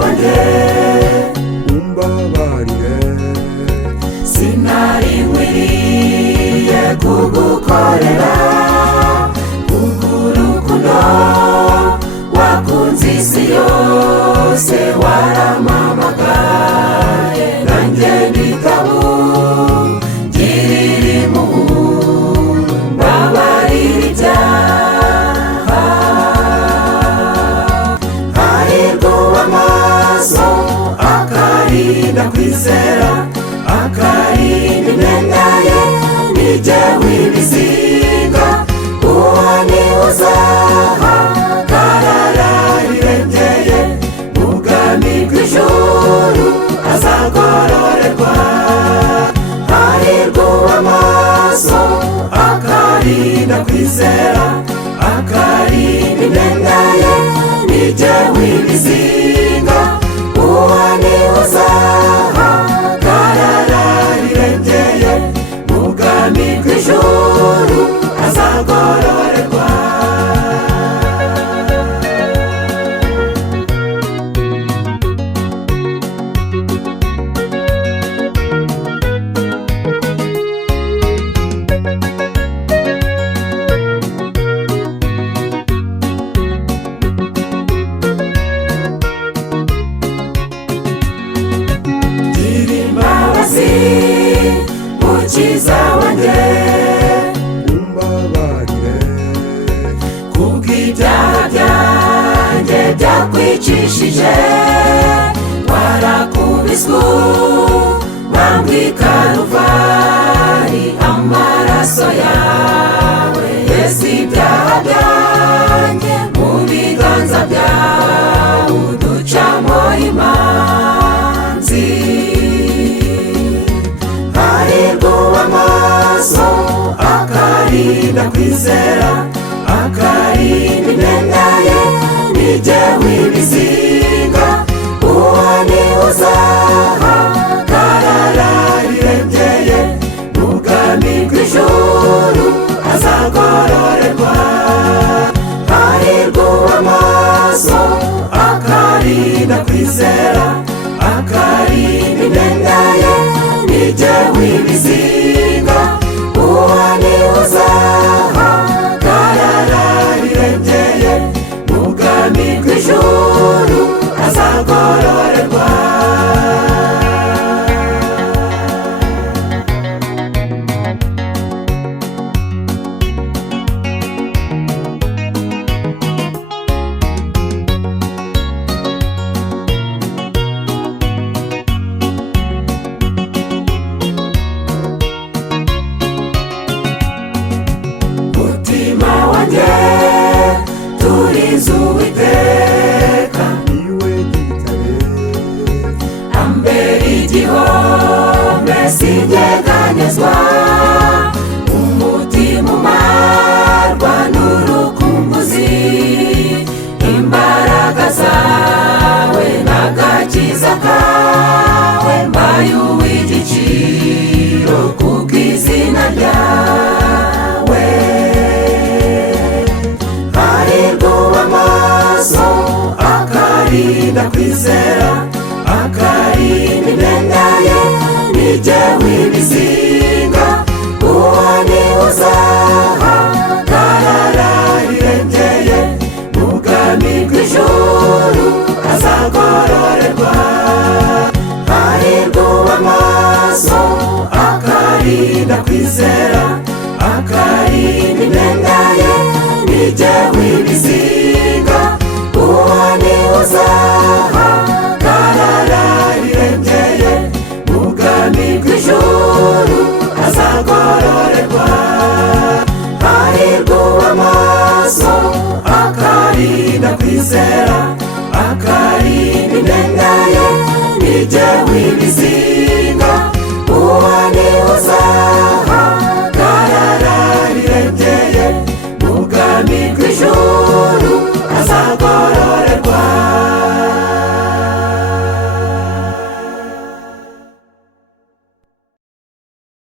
wanjye umbabarire sinari nkwiriye kugukorera urukundo wakunze isi yose waramamagaye nanjye nditabo girira impuhwe mbabarira ibyaha hahirwa uw'amaso akarinda kwizera akarinda imyenda ye nijye w'ibizinga uwo ni uzahagarara rirengeye mu bwami bw'ijuru azagororerwa hahirwa uw'amaso akarinda kwizera akarinda imyenda ye nijye w'ibizinga uwo ni uzahagarara rirengeye mu bwami bw'ijuru azagororerwa mukiza wanjye umbabarire kubw'ibyaha byanjye byakwicishije warakubiswe bambika Karuvari amaraso yawe yeza ibyaha byanjye mu biganza byawe uducamo imanzi hahirwa uw'amaso akarinda kwizera akarinda imyenda ye nijye w'ibizinga uwo ni uzahagarara rirengeye mu bwami bw'ijuru azagororerwa hahirwa uw'amaso akarinda kwizera akarinda imyenda ye nijye w'ibizinga uwo ni uzahagarara rirengeye mu bwami bw'ijuru azagororerwa turinze Uwiteka iwe gitare ambera igihome sinyeganyezwa umutima umarwa n'urukumbuzi imbaraga zawe n'agakiza kawe mbaye uw'igiciro kubw'izina ryawe hahirwa uw'amaso akarinda kwizera akarinda imyenda ye nijye w'ibizinga uwo ni uzahagarara rirengeye mu bwami bw'ijuru azagororerwa hahirwa uw'amaso akarinda kwizera akarinda imyenda ye nijye w'ibizinga uwo ni uzahagarara rirengeye mu bwami bw'ijuru azagororerwa hahirwa uw'amaso akarinda kwizera akarinda imyenda ye nijye w'ibizinga